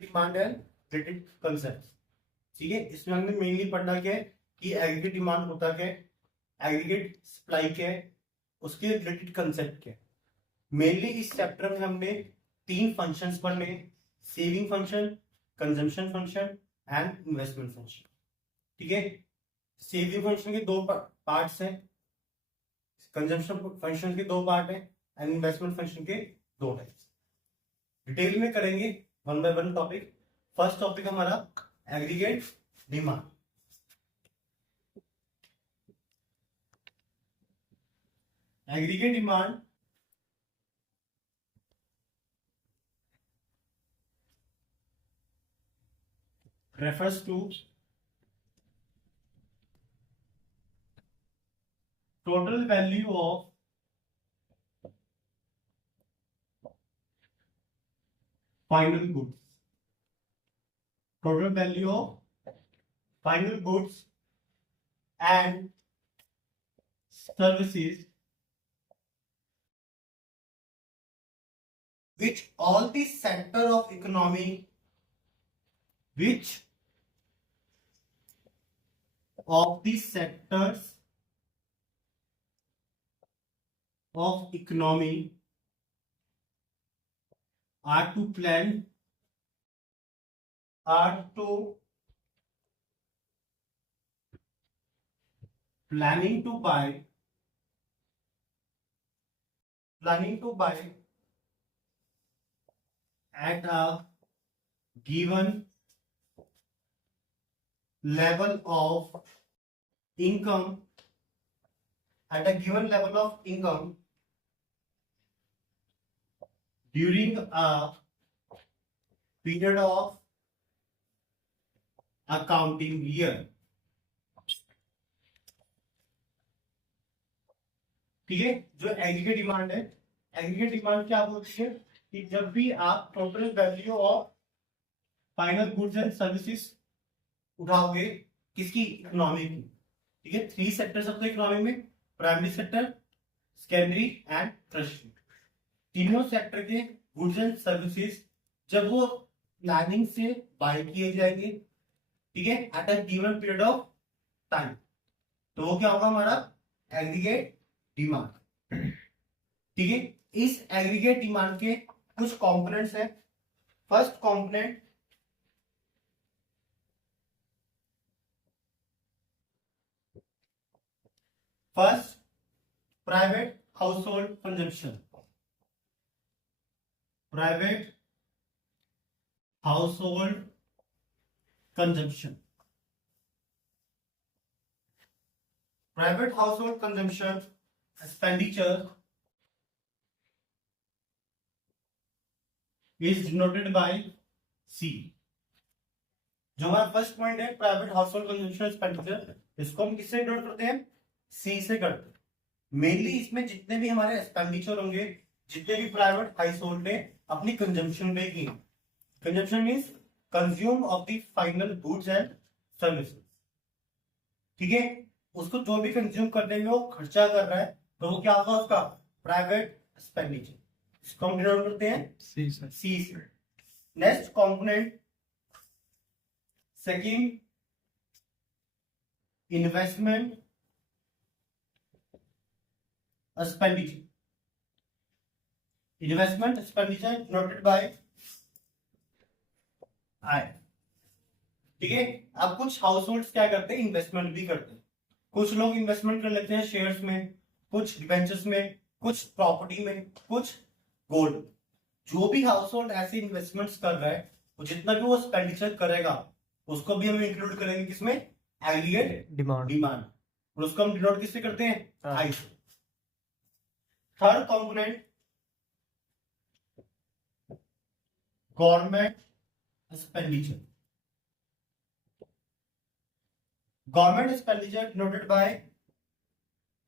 Demand and credit concept. ठीक है, इसमें हमने मेनली पढ़ना क्या है कि एग्रीगेट डिमांड होता क्या है, एग्रीगेट सप्लाई क्या है, उसके रिलेटेड कंसेप्ट क्या है। मेनली इस चैप्टर में हमने 3 फंक्शंस पढ़ने, saving function, consumption function and investment function. ठीक है, सेविंग फंक्शन के 2 पार्ट्स हैं, कंजम्पशन फंक्शन के 2 पार्ट हैं एंड इन्वेस्टमेंट फंक्शन के 2 टाइप्स। डिटेल में करेंगे one by one topic. First topic हमारा aggregate demand. Aggregate demand refers to total value of final goods, total value of final goods and services which all the sector of economy, which of the sectors of economy are to plan, are to planning to buy at a given level of income, at a given level of income during a period of accounting year। ठीक है, जो aggregate demand है, aggregate demand क्या बोलती है कि जब भी आप total value of final goods and services उठाओगे किसकी, इकोनॉमी की। ठीक है, 3 सेक्टर्स ऑफ द इकोनॉमी में, primary sector, secondary and tertiary. तीनों सेक्टर के गुड्स एंड सर्विसेज जब वो प्लानिंग से बाय किए जाएंगे, ठीक है, at a given period of time, तो वो क्या होगा, हमारा एग्रीगेट डिमांड। ठीक है, इस एग्रीगेट डिमांड के कुछ कंपोनेंट्स हैं। First component first private household consumption, private household consumption, private household consumption expenditure is denoted by C। जो हमारा फर्स्ट पॉइंट है प्राइवेट हाउसहोल्ड कंजम्पशन एक्सपेंडिचर, इसको हम किससे डिनोट करते हैं, सी से करते हैं। मेनली इसमें जितने भी हमारे एक्सपेंडिचर होंगे, जितने भी प्राइवेट हाउसहोल्ड ने अपनी कंजम्पशन पे की, consumption means consume of the final goods and services. ठीक है, उसको जो भी कंज्यूम करने में वो खर्चा कर रहा है, तो वो क्या होगा, उसका प्राइवेट एक्सपेंडिचर। इसको हम डिनोट करते हैं सी से। Next component second investment expenditure, investment expenditure denoted by I. ठीक है, अब कुछ हाउसहोल्ड्स क्या करते हैं, इन्वेस्टमेंट भी करते हैं। कुछ लोग इन्वेस्टमेंट कर लेते हैं शेयर्स में, कुछ डिबेंचर्स में, कुछ प्रॉपर्टी में, कुछ गोल्ड। जो भी हाउसहोल्ड ऐसे इन्वेस्टमेंट्स कर रहा है, वो जितना भी वो एक्सपेंडिचर करेगा उसको भी हम इंक्लूड करेंगे किसमें, एग्रीगेट डिमांड। और उसको हम डिनोट किससे करते हैं, आई से। Third component government expenditure, government expenditure denoted by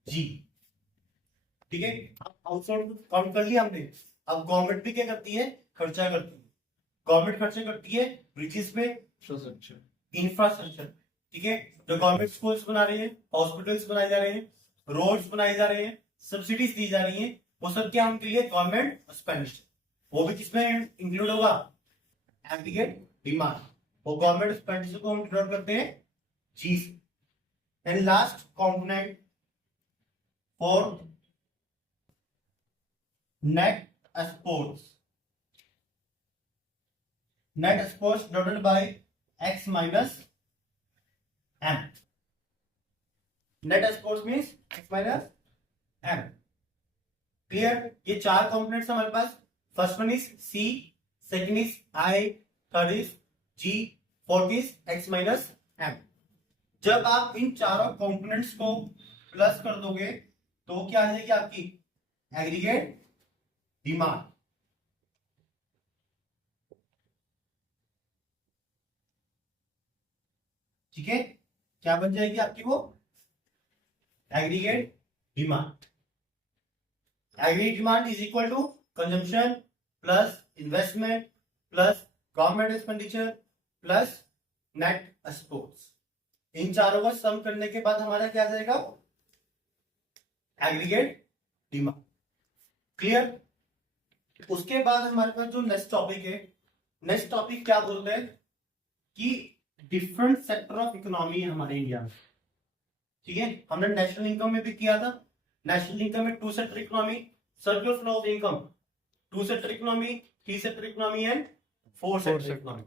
G. ठीक है, हाउसहोल्ड काउंट कर लिया हमने। अब गवर्नमेंट भी क्या करती है, खर्चा करती है। गवर्नमेंट खर्चा करती है ब्रिजेस पे, इंफ्रास्ट्रक्चर। ठीक है, जो गवर्नमेंट स्कूल्स बना रही है, हॉस्पिटल्स बनाए जा रहे हैं, रोड्स बनाए जा रहे हैं, सब्सिडीज दी जा रही है, वो सब क्या उनके लिए गवर्नमेंट एक्सपेंडिचर। वो भी किसमें इंक्लूड होगा, एग्रीगेट डिमांड, और गवर्नमेंट एक्सपेंडिचर को हम डिनोट करते हैं जी से। And last component for net exports, net exports denoted by X minus M. Net exports means X minus M. Clear? ये चार कंपोनेंट्स हमारे पास। First one is C, second is I, third is G, fourth is X minus M. जब आप इन चारों components को plus कर दोगे तो क्या आ जाएगी आपकी एग्रीगेट डिमांड। ठीक है, क्या बन जाएगी आपकी वो aggregate demand. Aggregate demand is equal to consumption plus investment plus government expenditure plus net exports. इन चारों का सम करने के बाद हमारा क्या आ जाएगा एग्रीगेट डिमांड। क्लियर? उसके बाद हमारे पास जो नेक्स्ट टॉपिक है, नेक्स्ट टॉपिक क्या बोलते हैं कि डिफरेंट सेक्टर ऑफ इकोनॉमी है हमारे इंडिया में। ठीक है, हमने नेशनल इनकम में भी किया था। नेशनल इनकम में two sector economy, circular flow of income, two sector economy, three sector economy and four sector economy.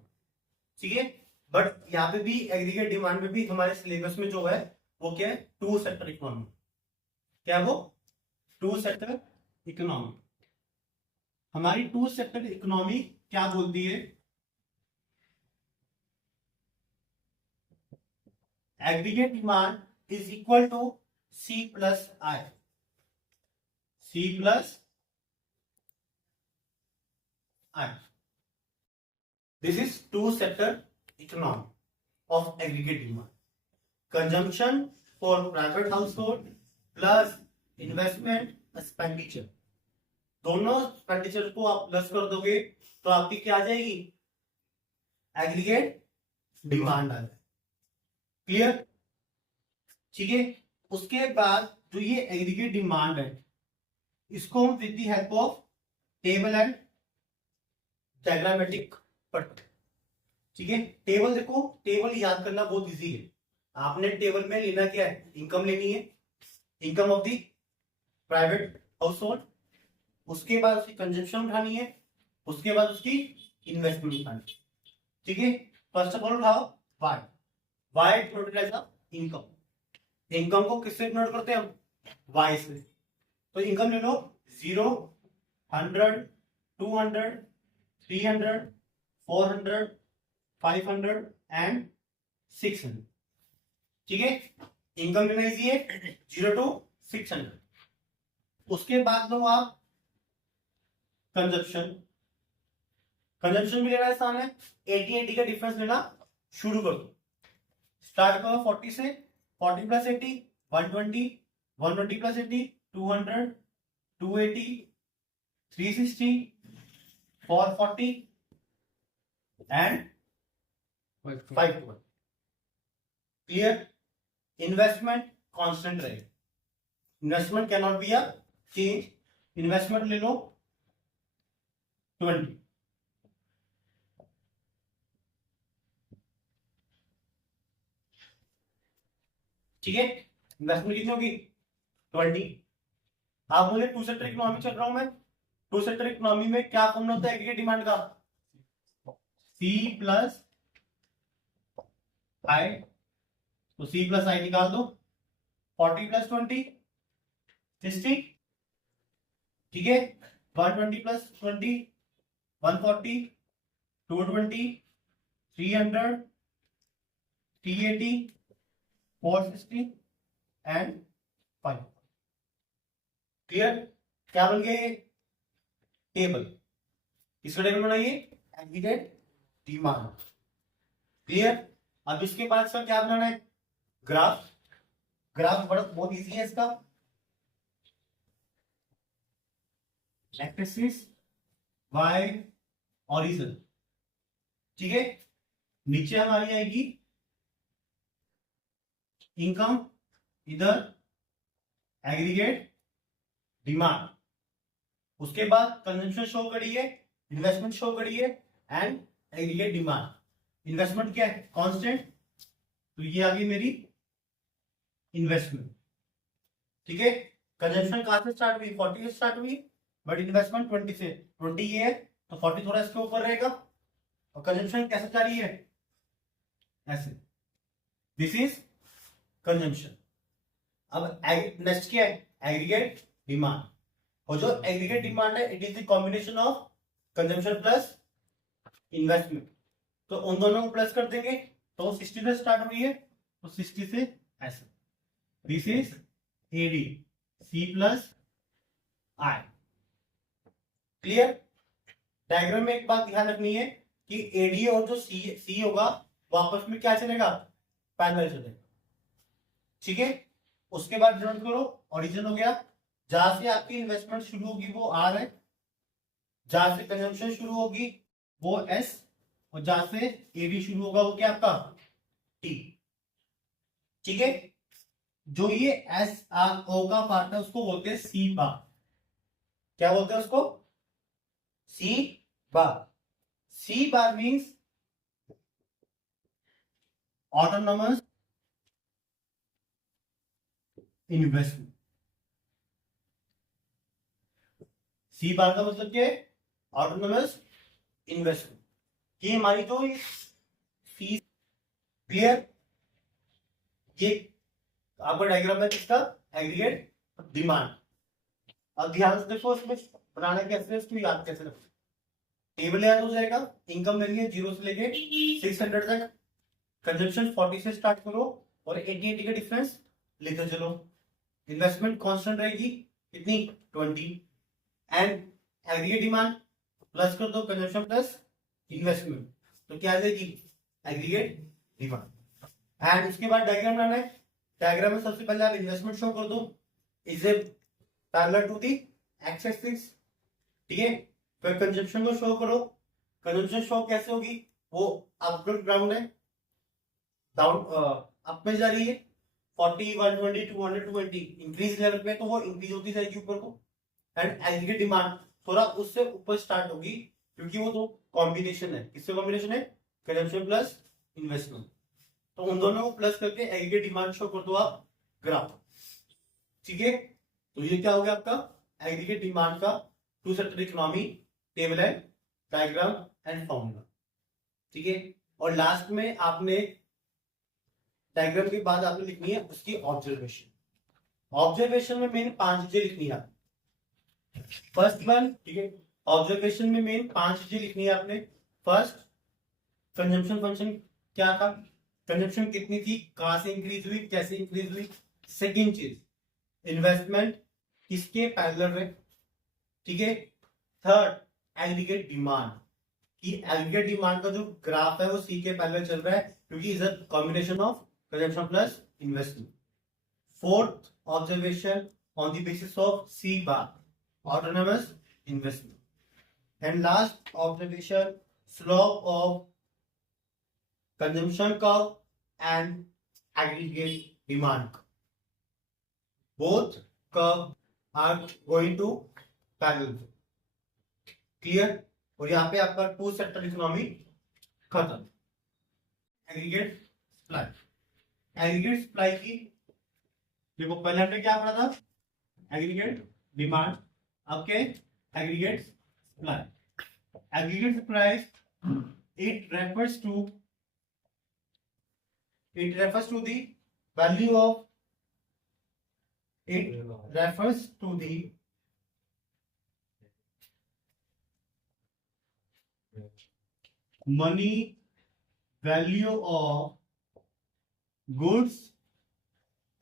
ठीक है, बट यहाँ पे भी एग्रीगेट डिमांड में भी हमारे सिलेबस में जो है वो क्या है टू सेक्टर इकोनॉमी। क्या वो टू सेक्टर इकोनॉमी। हमारी टू सेक्टर इकोनॉमी क्या बोलती है, aggregate demand is equal to C plus I, C plus I. This is two sector economy of aggregate demand. Consumption for private household plus investment expenditure, दोनों expenditure को आप plus कर दोगे तो आपकी क्या आ जाएगी एग्रीगेट डिमांड आ जाएगी। क्लियर? ठीक है, उसके बाद जो ये एग्रीगेट डिमांड है इसको हम with the help of table and diagrammatic पढ़ते हैं। ठीक है, टेबल देखो, टेबल याद करना बहुत इजी है। आपने टेबल में लेना क्या है, इनकम लेनी है, income of the private house hold, उसके बाद उसकी कंजम्पशन उठानी है, उसके बाद उसकी इन्वेस्टमेंट उठानी है। ठीक है, फर्स्ट ऑफ ऑल उठाओ Y, Y denoted as a income. Income को किससे डिनोट करते हैं हम, वाई से। तो इनकम ले लो 0, 100, 200, 300, 400, 500 एंड 600। ठीक है, इनकम लेना इजी है 0 to 600। उसके बाद लो आप कंजप्शन, कंजप्शन भी लेना है सामने, 80 का डिफरेंस लेना शुरू कर दो। स्टार्ट करो 40 से, 40 plus 80 120, 120 plus 80 200, 280, 360, 440 and 512। Clear? Investment constant रहेगा, investment can not be a change. Investment ले लो 20। ठीक है, इन्वेस्टमेंट कितनी होगी 20। आप बोले टू सेक्टर इकोनॉमी चल रहा हूं मैं, टू सेक्टर इकोनॉमी में क्या फॉर्मूला होता है एग्रीगेट डिमांड का, सी प्लस आई। तो सी प्लस आई निकाल दो, 40 प्लस 20 60। ठीक है, 120 प्लस 20 140, 220, 300, 380, 460 एंड 5। क्लियर? क्या बन गया ये टेबल, किसका टेबल बनाइए एग्रीगेट डिमांड। क्लियर? अब इसके बाद इसका क्या बनाना है ग्राफ। ग्राफ बड़ा बहुत इजी है इसका, एक्सिस वाई ऑरिजिन। ठीक है, नीचे हमारी आएगी इनकम, इधर एग्रीगेट डिमांड, उसके बाद कंजम्पशन शो करिए, इन्वेस्टमेंट शो करिए एंड एग्रीगेट डिमांड। इन्वेस्टमेंट क्या है? कांस्टेंट, तो ये आ गई मेरी इन्वेस्टमेंट। ठीक है, कंजम्पशन कहां से स्टार्ट हुई? 40 से स्टार्ट हुई, बट इन्वेस्टमेंट 20 से। 20 ये है तो 40 थोड़ा इसके ऊपर रहेगा, और कंजम्पशन कैसे जा रही है? ऐसे। This is consumption. अब नेक्स्ट क्या है? Aggregate demand. और जो एग्रीगेट डिमांड है, it is the combination of consumption plus investment. तो उन दोनों को प्लस कर देंगे, तो 60 से स्टार्ट हुई है, तो 60 से ऐसे। This is AD, C plus I. Clear? Diagram में एक बात ध्यान रखनी है कि एडी और जो सी होगा वो आपस में क्या चलेगा? पैरेलल चलेगा। ठीक है, उसके बाद डिनोट करो, ओरिजिन हो गया। जहां से आपकी इन्वेस्टमेंट शुरू होगी वो आर है, जहां से कंजम्पशन शुरू होगी वो एस, और जहां से एडी शुरू होगा वो क्या आपका? टी। ठीक है, जो ये एस आर ओ का पार्ट है उसको बोलते हैं सी बार। क्या बोलते हैं उसको? सी बार। सी बार मीन्स ऑटोनोमस इन्वेस्टमेंट। सी बार का मतलब क्या है? Autonomous investment. ये हमारी जो सी। क्लियर? ये आपका डायग्राम है किसका? Aggregate demand. अब ध्यान से देखो, इसमें बनाना कैसे है, इसको याद कैसे रखो। टेबल याद हो जाएगा। इनकम लेंगे 0 से लेके 600 तक, कंजम्पशन 40 से स्टार्ट करो, और 80 का डिफरेंस लेते चलो। इन्वेस्टमेंट कांस्टेंट रहेगी कितनी? 20। एंड एग्रीगेट डिमांड प्लस कर दो कंजम्पशन प्लस इन्वेस्टमेंट, तो क्या आ जाएगी? Aggregate demand. एंड उसके बाद डायग्राम बनाना है। डायग्राम में सबसे पहले आप इन्वेस्टमेंट शो कर दो, is a parallel to the X axis. ठीक है, फिर कंजम्पशन को शो करो। कंजम्पशन शो कैसे होगी? वो अपवर्ड ग्राउंड है, डाउन अप में जा रही है, 40, 120, 200, 220 इंक्रीज लेवल पे, तो वो इंक्रीज होती जाएगी ऊपर को। एंड एग्रीगेट डिमांड थोड़ा उससे ऊपर स्टार्ट होगी, क्योंकि वो तो कॉम्बिनेशन है। किससे कॉम्बिनेशन है? Consumption plus investment. तो उन दोनों को प्लस करके एग्रीगेट डिमांड शो कर दो आप ग्राफ। ठीक है, तो ये क्या हो गया आपका? एग्रीगेट डिमांड का टू सेक्टर इकोनॉमी टेबल है, डायग्राम एंड फॉर्मूला। ठीक है, और लास्ट में आपने डायग्राम के बाद आपने लिखनी है उसकी ऑब्जर्वेशन। ऑब्जर्वेशन में मेन 5 चीजें लिखनी है। फर्स्ट वन, ठीक है, ऑब्जर्वेशन में मेन 5 चीजें लिखनी है आपने। फर्स्ट, कंजम्पशन फंक्शन क्या था, कंजम्पशन कितनी थी, कहां से इंक्रीज हुई, कैसे इंक्रीज हुई। सेकेंड चीज, इन्वेस्टमेंट किसके पैरेलल है। ठीक है, थर्ड, एग्रीगेट डिमांड, कि एग्रीगेट डिमांड का जो ग्राफ है वो सी के पैरेलल चल रहा है, क्योंकि is a combination of consumption plus investment. Fourth observation, on the basis of C bar, autonomous investment. And last observation, slope of consumption curve and aggregate demand, both curve are going to parallel. Clear? और यहाँ पे आपका to sector economy खत्म। Aggregate supply, aggregate supply की देखो, पहले हमने क्या पढ़ा था? Aggregate demand. अब क्या? Aggregate supply. Aggregate supply it refers to the value of it refers to the money value of goods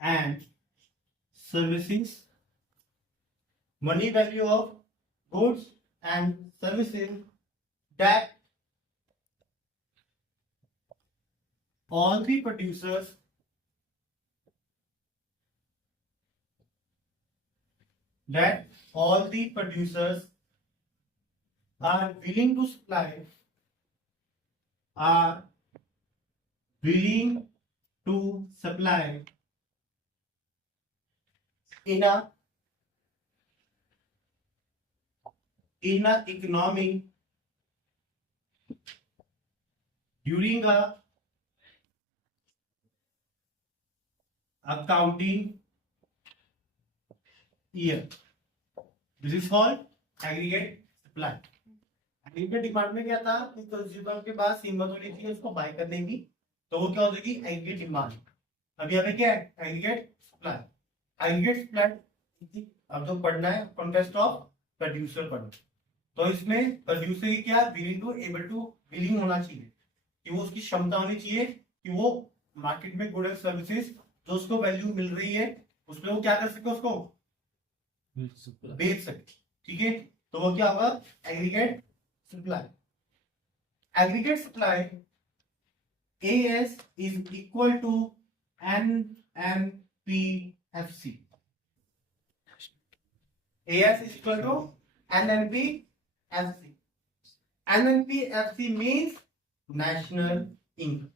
and services, money value of goods and services that all the producers are willing to supply, are willing to supply in a economy during a accounting year. This is called aggregate supply. Aggregate demand में क्या था कि consumer के पास हिम्मत होनी चाहिए उसको bye करने की, तो वो क्या हो जाएगी एग्रीगेट डिमांड। अभी यहाँ पे क्या है एग्रीगेट सप्लाई। एग्रीगेट सप्लाई अब जो पढ़ना है कॉन्टेस्ट ऑफ प्रोड्यूसर पढ़ना, तो इसमें प्रोड्यूसर की क्या willing to able to willing होना चाहिए कि वो उसकी क्षमता होनी चाहिए कि वो मार्केट में गुड एंड सर्विसेज जो उसको वैल्यू मिल रही है उसमें वो क्या कर सके उसको बेच सके। ठीक है, तो वो क्या होगा aggregate supply. Aggregate supply AS is equal to NNPFC. AS is equal to NNPFC. NNPFC means national income.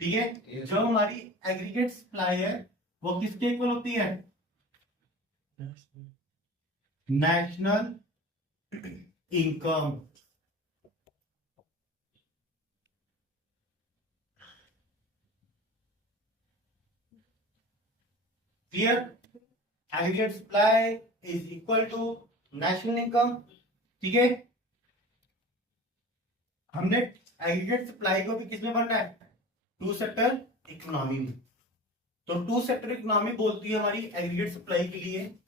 ठीक है, जो हमारी एग्रीगेट सप्लाई है वो किसके इक्वल होती है national income. Clear, aggregate supply is equal to national income. ठीक है, हमने एग्रीगेट सप्लाई को भी किसमें पढ़ना है टू सेक्टर इकोनॉमी में। तो टू सेक्टर इकोनॉमी बोलती है हमारी एग्रीगेट सप्लाई के लिए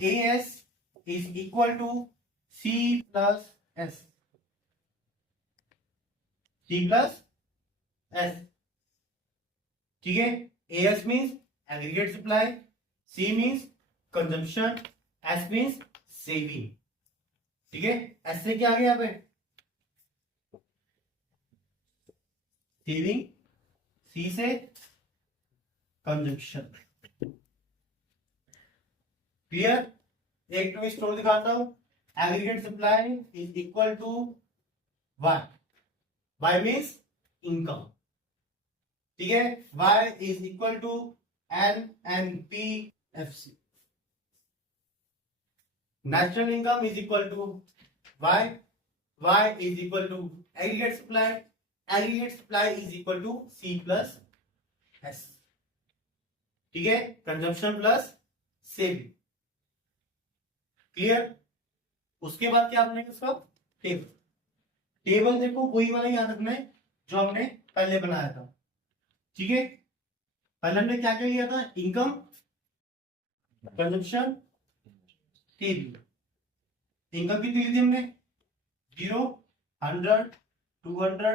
AS is equal to C plus S। C plus S। ठीक है, AS means aggregate supply, C means consumption, S means saving. ठीक है, S से क्या आ गया यहाँ पे सेविंग, C से कंजम्पशन। क्लियर, एक ट्विस्ट स्टोर दिखाता हूं। Aggregate supply is equal to Y। Y means income. ठीक है, Y is equal to NNPFC। National income is equal to Y। Y is equal to aggregate supply. Aggregate supply is equal to C plus S। ठीक है, consumption plus saving. Clear, उसके बाद क्या हमने इसका table. Table देखो वही वाला याद रखना है जो हमने पहले बनाया था। ठीक है, पहले हमने क्या क्या लिया था इनकम, कंजम्पशन, टेबल। इनकम कितनी ली थी हमने 0, 100, 200,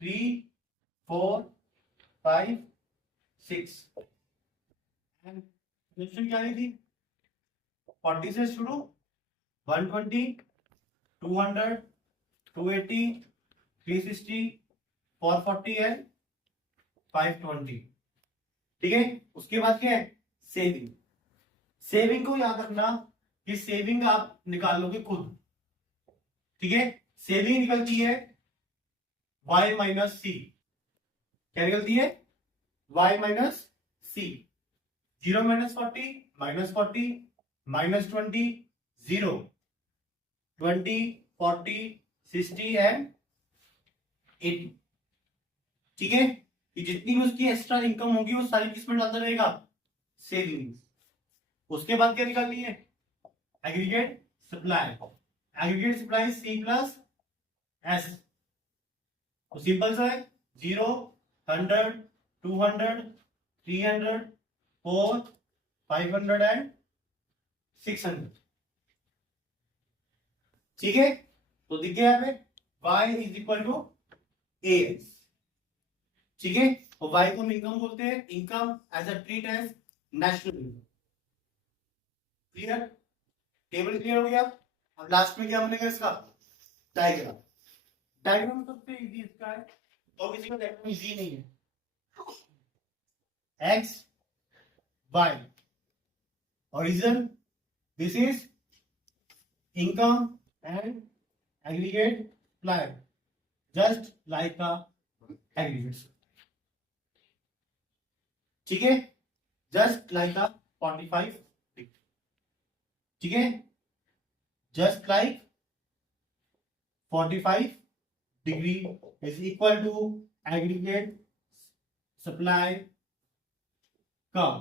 3, 4, 5, 6। कंजम्पशन क्या ली थी 40 से शुरू 120, 200, 280, 360, 440 है 520। ठीक है, उसके बाद क्या है सेविंग। सेविंग को याद रखना कि सेविंग आप निकाल लोगे खुद। ठीक है, सेविंग निकलती है Y माइनस C। क्या निकलती है Y minus C। 0 minus 40 minus 40 minus 20 0 20 40 60 and 80। ठीक है, कि जितनी भी उसकी एक्स्ट्रा इनकम होगी वो सारी किसमें डालता रहेगा सेविंग्स। उसके बाद क्या निकालनी है aggregate supply. Aggregate supply C plus S। तो सिंपल सा है 0, 100, 200, 300, 4, 500 एंड 600। ठीक है, तो दिख गया यहाँ पे Y is equal to AS। ठीक है, और Y को हम इनकम बोलते हैं, income as a treat as national income. Clear, table clear हो गया। अब लास्ट में क्या बनेगा इसका डायग्राम। डायग्राम सबसे इजी इसका है, तो किसी का डायग्राम इजी नहीं है। X Y origin, this is income and aggregate supply, just like a aggregate। ठीक है, just like a 45। ठीक है, just like 45 degree is equal to aggregate supply curve.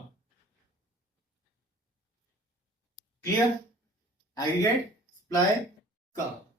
Clear? Aggregate supply curve.